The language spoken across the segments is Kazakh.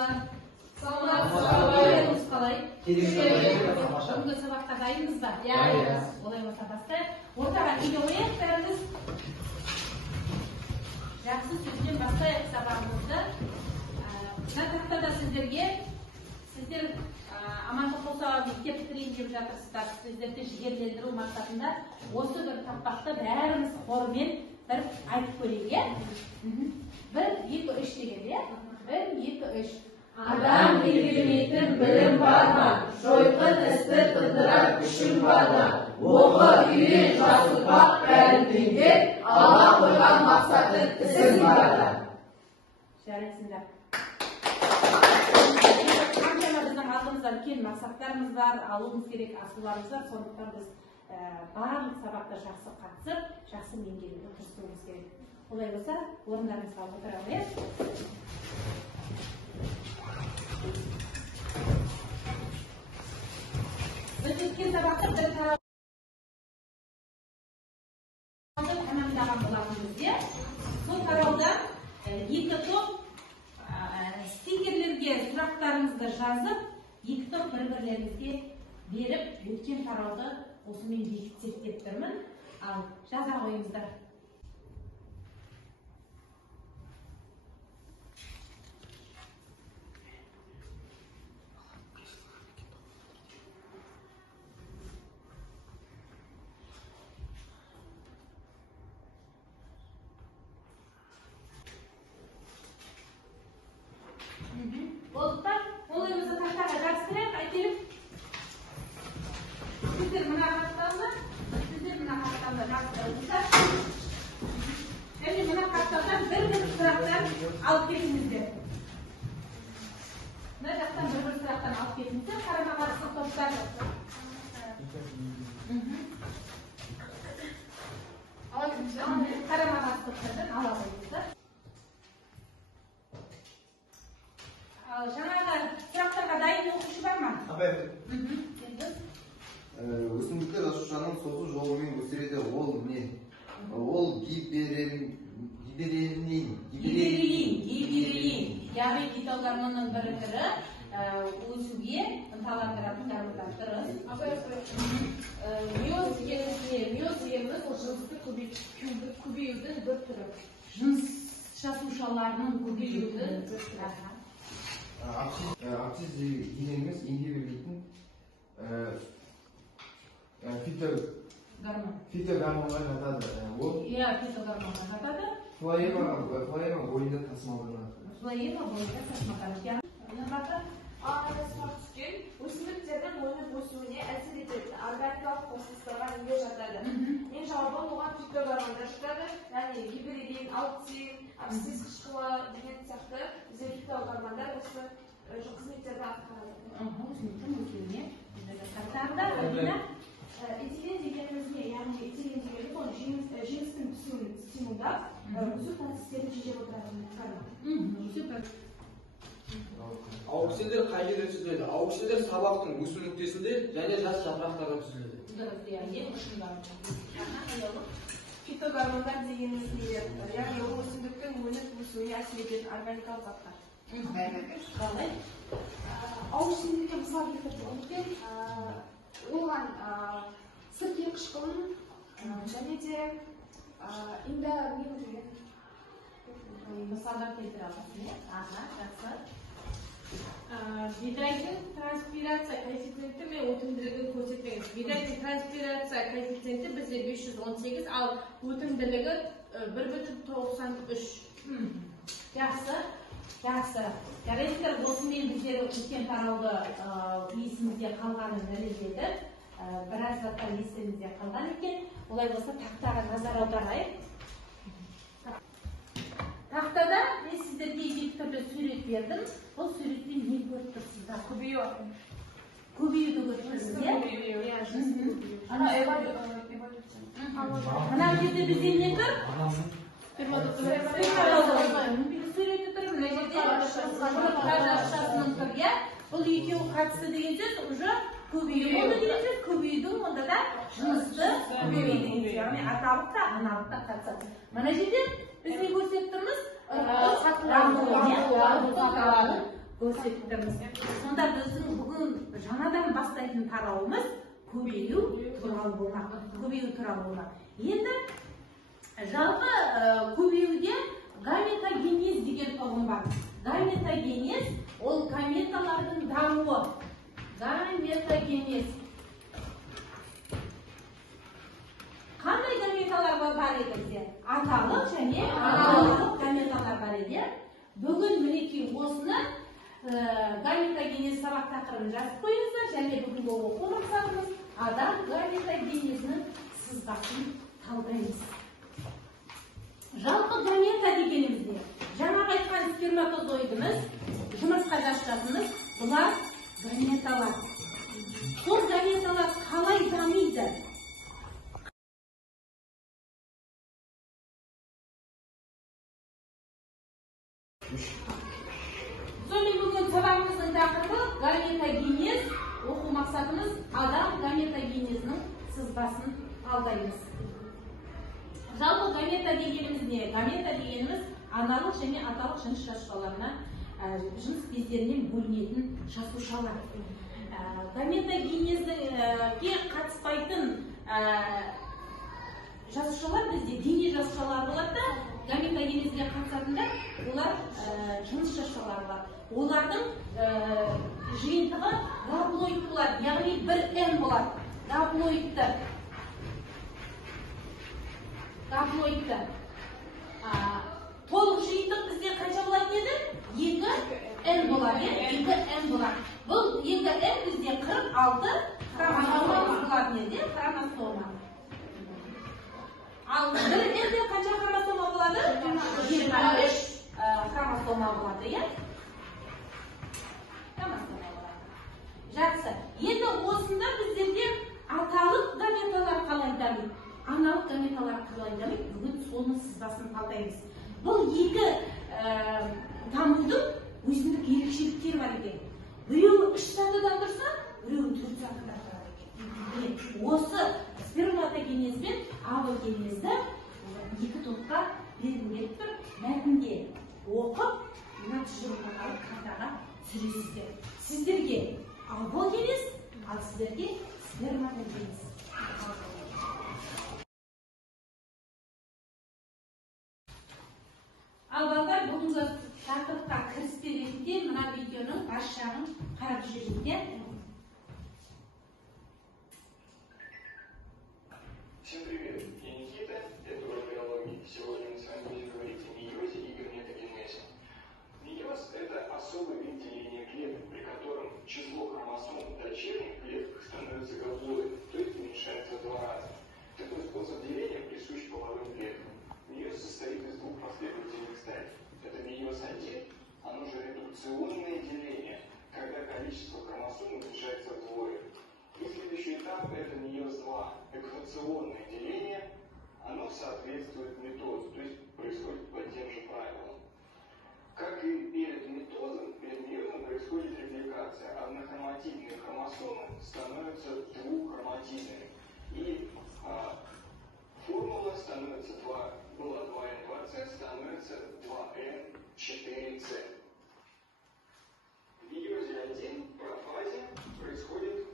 Армысыздар? Саламатсыздар қалай? Бүгінгі сабаққа дайынбыз ба? Иә. Олай болса бастайық. Ортаға келе қояйық бәріміз. Жақсы, сөзден бастайық сабағымызды. Мына тақтада сіздер амандық болса мектеп бітірейін деп жатырсыздар. Сіздерді жігерлендіру мақсатында осы бір тақпақты бәріміз хормен бір айтып көрейік, иә? 1, 2, 3 деген, иә? 1, 2, 3. Адам игілмейтін білім бар ма? Жойқын істі тындырар күшің бар ма? Оқы, үйрен, жас ұрпақ бәрін меңгер, алға қойған мақсатын ісің бар да. Жарайсыңдар. Қаншама біздің алдымызда үлкен мақсаттарымыз бар, алуымыз керек асуларымыз бар, сондықтан біз барлық сабақта жақсы қатысып, жақсы меңгеруге тырысуымыз керек. Олай болса, орындарыңызға отыра қояйық. Біз өткен сабақта бір тарауды тәмамдаған болатынбыз, иә? Сол тарауда екі топ стикерлерге сұрақтарыңызды жазып, екі топ бір-бірлеріңізге беріп, өткен тарауды осымен бекітсек деп тұрмын. Ал жаза қойыңыздар. Болдықтар, олай болса тақтаға жазыстырайық, айтелік. Сіздер мына қаттанда жазыстырыңыздар. Және мына қаттардан бір-бір сұрақтан алып кетіңіздер. Мына жақтан бір-бір сұрақтан алып кетіңіздер. Қарама-қарсы топтар. Қарама-қарсы топтардан ала қойыңыздар. Жаңағы сұрақтарға дайын оқушы бар ма? Апай. Өсімдіктер жасушаның созу жолымен өсіреді. Ол не? Ол гиберелин. Яғни фитогормонның бір түрі өсуге ынталандыратын гормондар. Дұрыс. Миоз дегеніміз ол жынысты көбеюдің бір түрі. Жыныс жасушаларының көбеюдің бір түрі. Апсиз дегеніміз ингибирлейтін фитогормонға жатады. Иә, фитогормонға жатады. Флоема бойында тасымалданады. Флоема бойында тасымалданады. Өсімдіктердің өніп өсуіне әсер ететін органикалық қосылыстарға неге жатады? Мен жауабым оған фитогормондар жатады, яғни гиберелин, апсис қышқылы деген сияқты бізде фитогормондар осы қызметтерді атқарады. Өсімдіктің өсуіне жатады. Этилен дегеніміз не? Яғни этилен дегеніміз ол жемістің пісуін стимулдап, өсу процестерін тежеп отыратын гормон. Ауксиндер қай жерде түзіледі? Ауксиндер сабақтың өсу нүктесінде және жас жапырақтарда түзіледі. Фитогормондар дегеніміз нелер? Яғни ол өсімдіктің өніп өсуіне әсер ететін органикалық заттар. Қалай? Ауксиндерге мысал келтіріп оған сірке қышқылын және де мысалдар келтіре аласың, иә? Жақсы. Бидайдың транспирация коэффициенті мен өтімділігін көрсетпеңіз. Бидайдың транспирация коэффициенті бізде 518, ал өтімділігі 1,93. Жақсы. Жарайсыздар, осымен біздер өткен тарауды есімізде қалғанын дәлелдеді. Біраз заттар есімізде қалған екен. Олай болса тақтаға назар аударайық. Тақтада мен сіздерге екі түрлі сурет бердім. Бұл суреттен не көріп тұрсыздар? Көбеюді көріп тұрсыз, мына жерде бізде не тұр? Суреті тұр, мына жерде ақшасының тұр, иә? Бұл екеуі қатысты деген сөз, уже көбею болды деген сөз, көбеюдің онда да жынысты көбеюдің, яғни аталық та, аналық та қатысады. Мына жерде біз не көрсетіп тұрмыз? көрсеттіміз. Сонда біздің бүгін жаңадан бастайтын тарауымыз көбею туралы болмақ. Көбею туралы болмақ. Енді жалпы көбеюде гаметогенез деген ұғым бар. Гаметогенез ол гаметалардың дамуы. Гаметогенез. Қандай гаметалар бар еді? Аталық және аналық гаметалар бар еді. Бүгін мінекей осыны гаметогенез сабақ тақырыбын жазып қойыңыздар, және бүгінгі оқу мақсатымыз адам гаметогенезінің сызбасын талдаймыз. Жалпы гамета дегенімізде жаңағы айтқан сперматозоидымыз, жұмыртқа жасушасымыз, бұлар гаметалар. Сол гаметалар қалай дамиды? Сонымен бүгін сабағымыздың тақырыбы гаметогенез, оқу мақсатымыз адам гаметогенезінің сызбасын талдаймыз. Жалпы гамета дегеніміз не? Гамета дегеніміз аналық және аталық жыныс жасушаларына жыныс бездерінен бөлінетін жасушалар. Гаметогенезге қатыспайтын жасушалар бізде дене жасушалары болады да, гаметогенезге қатысатындар олар жыныс жасушалары бар. Олардың жиынтығы гаплоид болады, яғни бір N болады. Гаплоидты. Толық жиынтық бізде қанша болатын еді? 2N болады. 2N болады. Бұл 2N бізде 46 хромосомамыз болатын еді, хромосома. Ал бір N-де қанша хромосома болады? 23 хромосома болады, иә? Жақсы. Енді осында біздерге аталық гаметалар қалай дамиды, аналық гаметалар қалай дамиды, бүгін соның сызбасын талдаймыз. Бұл екі дамудың өзіндік ерекшеліктері бар екен. Біреуі 3 сатыдан тұрса, біреуі 4 сатыдан тұрады екен. Осы сперматогенез бен абогенезді екі топқа берілген бір мәтінде оқып, мына тұжырымдамалық картаға түсіресіздер. Сіздерге абогенез, ал сіздерге сперматогенез. Ал балдар, бүгінгі тақырыпқа кіріспе ретінде мына видеоның бас жағын қарап жүріңіздер. Всем привет, я Никита, это урок биологии. Сегодня мы с вами будем говорить о мейозе и гаметогенезе. Мейоз – это особый вид деления клеток, при котором число хромосом в дочерних клетках становится гаплоидом, то есть уменьшается в 2 раза. Такой способ деления присущ половым клеткам. Мейоз состоит из 2 последовательных стадий. Это мейоз 1, оно же редукционное деление, когда количество хромосом уменьшается вдвое. И следующий этап – это мейоз 2, эквационное деление, оно соответствует митозу, то есть происходит по тем же правилам. Как и перед митозом, перед мейозом происходит репликация. Однохроматидные хромосомы становятся двуххроматидными. И формула становится была 2N2C, становится 2N4C. В мейозе 1 профазе происходит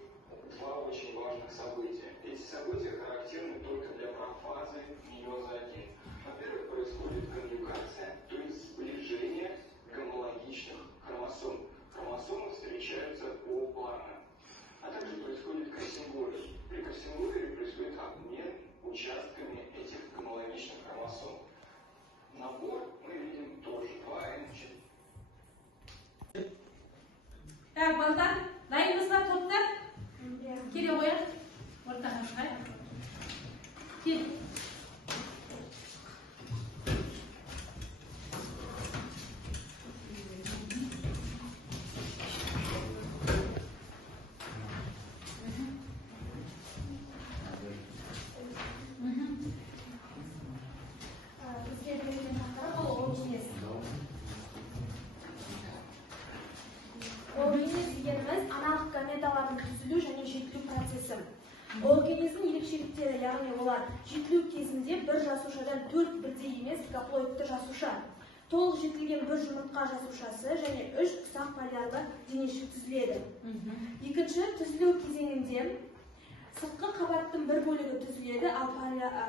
2 очень важных события. Эти события характерны только для профазы мейоза 1. Во-первых, происходит конъюгация, то есть сближение гомологичных хромосом. Хромосомы встречаются полпланно. А также происходит косингурия. При косингурии происходит обмен участками этих гомологичных хромосом. Набор мы видим тоже 2N4. Так, балдар, дайынбызға топтар? Келе қояр? Ортаға шығай. Кел. Оогенез дегеніміз аналық гаметалардың түзілу және жетілу процесі. Оогенездің ерекшеліктері, яғни олар жетілу кезінде бір жасушадан 4 бірдей емес гаплоидты жасуша. толық жетілген бір жұмыртқа жасушасы және 3 ұсақ полярлы денешік түзіледі. Екінші, түзілу кезеңінде сыртқы қабаттың бір бөлігі түзіледі, ал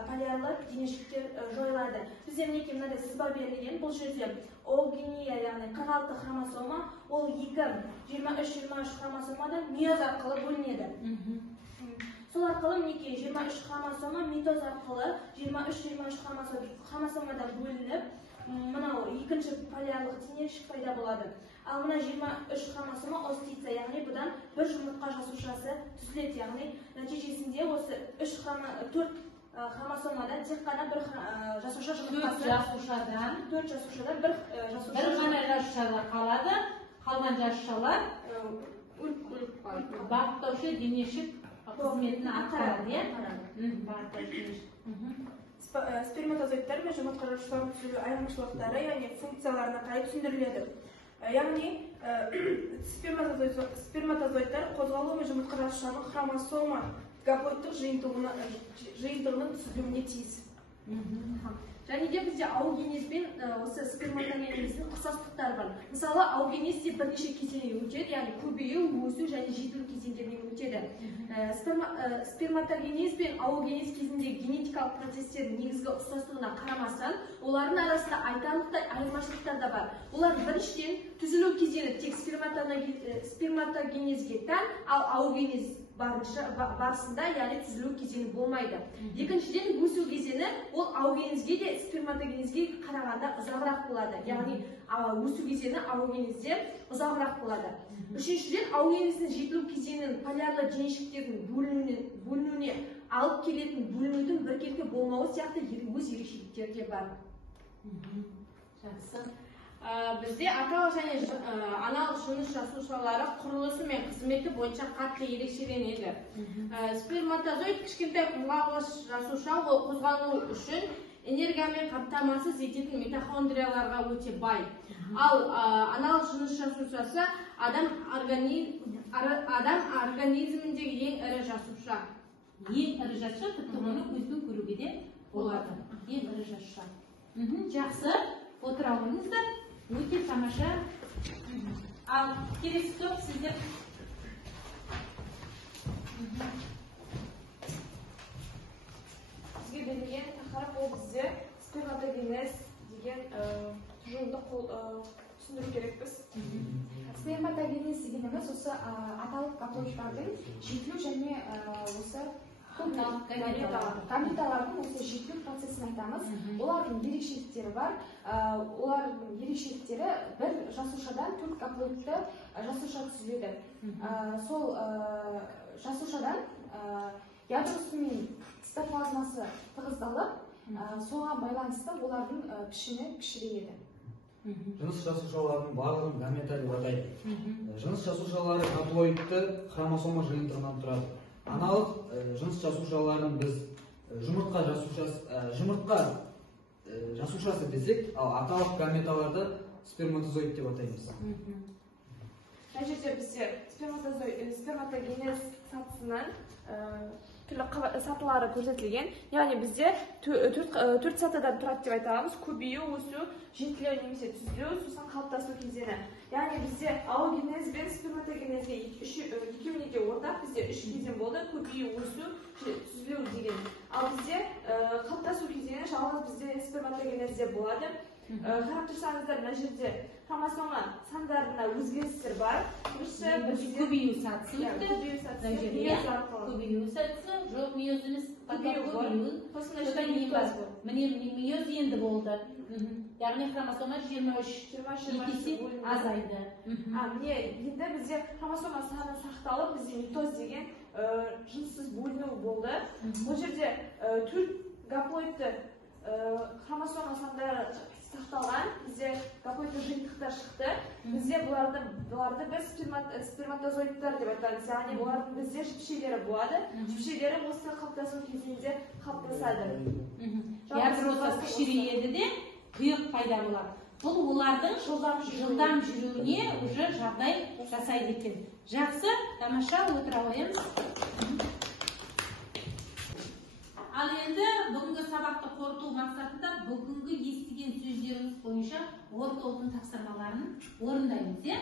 полярлы денешіктер жойылады. Бізде мінекей мынандай сызба берілген. Бұл жерде оогения, яғни 46 хромосома, ол 23 хромосомадан миоз арқылы бөлінеді. Сол арқылы мінекей 23 хромосома митоз арқылы 23 хромосомадан бөлініп, мынау екінші полярлық денешік пайда болады. Ал мына 23 хромосома остица, яғни бұдан бір жұмыртқа жасушасы түзіледі, яғни нәтижесінде осы 4 хромосомадан тек қана бір жасуша жұмыртқасы 4 жасушадан бір ғана жасушада қалады, қалған жасушалар бағыттаушы денешік қызметін атқарады. Сперматозоидтар мен жұмыртқа жасушаларының түзілу айырмашылықтары, яғни функцияларына қарай түсіндіріледі. Яғни сперматозоидтар қозғалу мен жұмыртқа жасушаның хромосома гаплоидтық жиынтығының түзілуіне тиіс. Және де бізде аогенез бен осы сперматогенездің ұқсастықтары бар. Мысалы, аогенез де бірнеше кезеңнен өтеді, яғни көбею, өсу және жетілу кезеңдерінен өтеді. Сперматогенез бен аогенез кезіндегі генетикалық процестердің негізгі ұқсастығына қарамастан, олардың арасында айтарлықтай айырмашылықтар да бар. Олар біріншіден түзілу кезеңі тек сперматогенезге тән, ал аогенез барысында, яғни түзілу кезеңі болмайды. Екіншіден, өсу кезеңі ол аогенезге де сперматогенезге қарағанда ұзағырақ болады. Яғни өсу кезеңі аогенезде ұзағырақ болады. Үшіншіден, аогенездің жетілу кезеңінің полярлы денешіктердің бөлінуіне алып келетін бөлінудің біркелкі болмауы сияқты өз ерекшеліктері де бар. Жақсы. Бізде аталық және аналық жыныс жасушалары құрылысы мен қызметі бойынша қатты ерекшеленеді. Сперматозоид кішкентай қозғалғыш жасуша, ол қозғалу үшін энергиямен қамтамасыз ететін митохондрияларға өте бай. Ал аналық жыныс жасушасы адам организміндегі ең ірі жасуша. Ең ірі жасуша, тіпті оны көзбен көруге де болады. Ең ірі жасуша. Жақсы, отыра алыңыздар. Өте тамаша. Ал келесі топ сіздер. Бізге берілген тақырып ол бізде сперматогенез деген тұжырымды түсіндіру керекпіз. Сперматогенез дегеніміз осы аталық гаплоидтардың жетілу және осы гаметалардың осы жетілу процесін айтамыз. Олардың ерекшеліктері бар. Олардың ерекшеліктері бір жасушадан 4 гаплоидты жасуша түзіледі. Сол жасушадан ядросы мен цитоплазмасы тығыздалып, соған байланысты олардың пішіні кішірейеді. Жыныс жасушалардың барлығын гамета деп атайды. Жыныс жасушалары гаплоидты хромосома жиынтығынан тұрады. Аналық жыныс жасушаларын біз жұмыртқа жасушасы десек, ал аталық гаметаларды сперматозоид деп атаймыз. Мына жерде бізде сперматогенез сатысынан түрлі сатылары көрсетілген. Яғни бізде 4 сатыдан тұрады деп айтамыз. Көбею, өсу, жетілу немесе түзілу, сосын қалыптасу кезеңі. Яғни бізде аогенез бен сперматогенезге екеуіне де ортақ, бізде 3 кезең болды. Көбею, өсу, түзілу деген. Ал бізде қалыптасу кезеңі жалғыз бізде сперматогенезде болады. Қарап тұрсаңыздар, мына жерде хромосома сандарында өзгерістер бар. Көбею сатысы өтті. Көбею сатысы, жоқ миоз емес, миоз енді болды. Яғни хромосома 23 есе азайды. Енді бізде хромосома саны сақталып, бізде митоз деген жынсыз бөліну болды. Бұл жерде 4 гаплоидты хромосома сандары сақталған, бізде гаплоидты жиынтықтар шықты. Бізде бұларды біз сперматозоидтар деп айтамыз. Яғни олардың бізде жіпшелері болады. Жіпшелері осы қалыптасу кезеңінде қалыптасады. Ядросы кішірейеді де тұйық пайда болады. Бұл олардың жылдам жүруіне уже жағдай жасайды екен. Жақсы, тамаша, отыра қоямыз. Ал енді бүгінгі сабақты қорыту мақсатында бүгінгі естіген сөздеріңіз бойынша орталықтың тапсырмаларын орындаймыз, иә?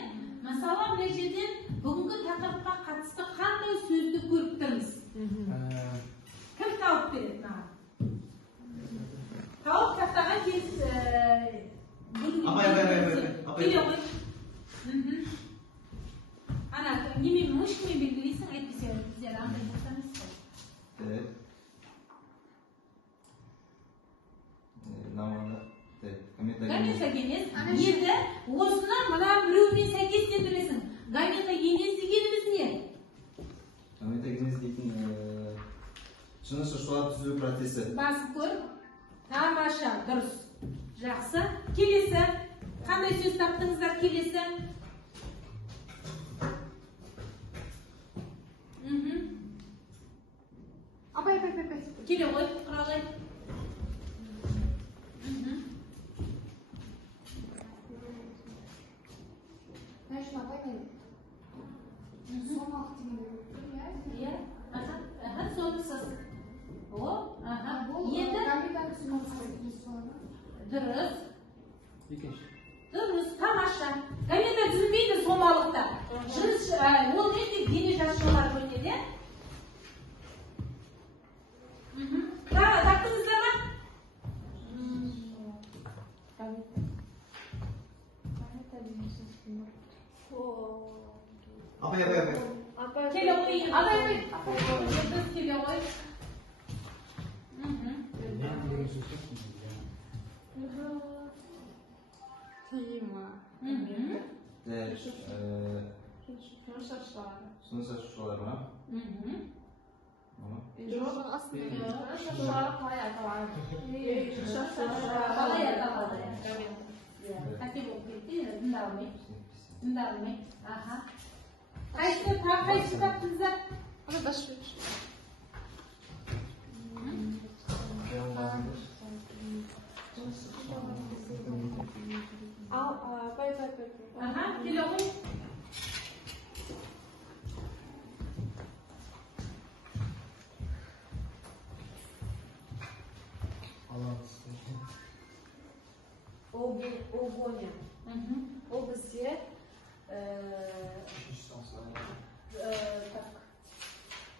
Мысалы, мына жерден бүгінгі тақырыпқа қатысты қандай сөзді көріп тұрмыз? Кім тауып береді маған? Тауып тақтаға келе ғой. Ана, немен мышкамен белгілейсің, әйтпесе біздер андай жасамыз ғой. Evet. Наманда. Гаметогенез. Енді осыны мына біреумен сәйкестендіресің. Гаметогенез дегеніміз не? Гаметогенез дейтін жыныс жасушалар түзілу процесі. Басып көр. Тамаша, дұрыс. Жақсы. Келесі. Қандай сөз таптыңыздар келесі? Апай. Келе ғой, құралай. Значит, апай мен сомалық деген Иә. Сонысыз. О, енді дұрыс. Дұрыс, тамаша. Гамета түзілмейді сомалықта. Ол не дене жасушалар бөлінеді, иә? Таптыңыздар ма? Апай. Келе ғой. Дұрыс келе ғой. Жыныс жасушалар ма? қалай аталады? Қалай аталады? Қате болып кетті, тыңдалмай. Қайсы таптыңыздар? Келе ғой. Огоня. Ол бізде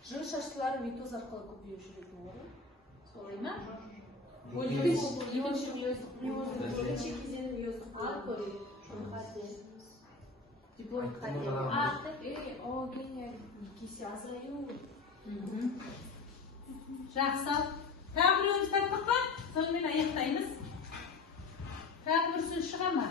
жыныс жасушалары митоз арқылы көбейіп жүретін орын. Солай ма? Екінші кезең миоздық көбейіп. Диплоидқа дейін. Огоня кесе азаю. Жақсы. Тағы біреуіміз таптық па? Сонымен аяқтаймыз. Тағы бір сөз шыға ма?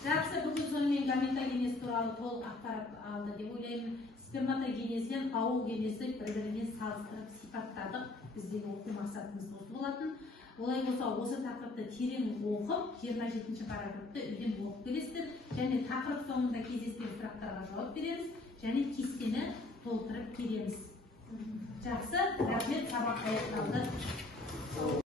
Жақсы, бүгін сонымен гаметогенез туралы толық ақпарат алды деп ойлаймын. Сперматогенезден оогенезді бір-бірінен салыстырып сипаттадық. Біздегі оқу мақсатымыз осы болатын. Олай болса, осы тақырыпты терең оқып, 27-ші параграфты үйден оқып келесіздер. Және тақырып соңында кездескен сұрақтарға жауап береміз. Және кестені толтырып келеміз. Жақсы, рахмет, сабақ аяқталды.